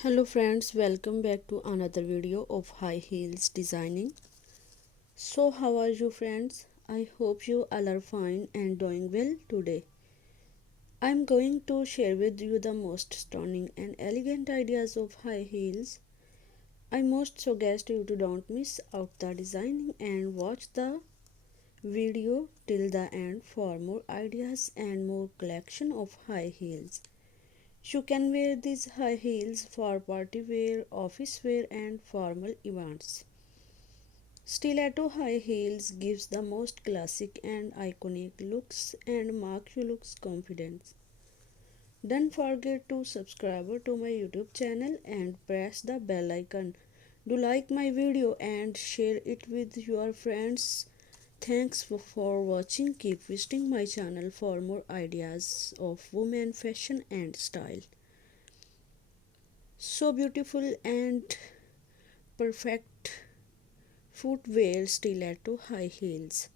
Hello friends, welcome back to another video of high heels designing. So how are you friends? I hope you all are fine and doing well today. I'm going to share with you the most stunning and elegant ideas of high heels. I most suggest you to don't miss out the designing and watch the video till the end for more ideas and more collection of high heels. You can wear these high heels for party wear, office wear and formal events. Stiletto high heels gives the most classic and iconic looks and mark you looks confidence. Don't forget to subscribe to my YouTube channel and press the bell icon. Do like my video and share it with your friends. Thanks for watching. Keep visiting my channel for more ideas of women fashion and style. So beautiful and perfect footwear stiletto high heels.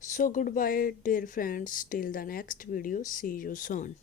So goodbye dear friends, till the next video, see you soon.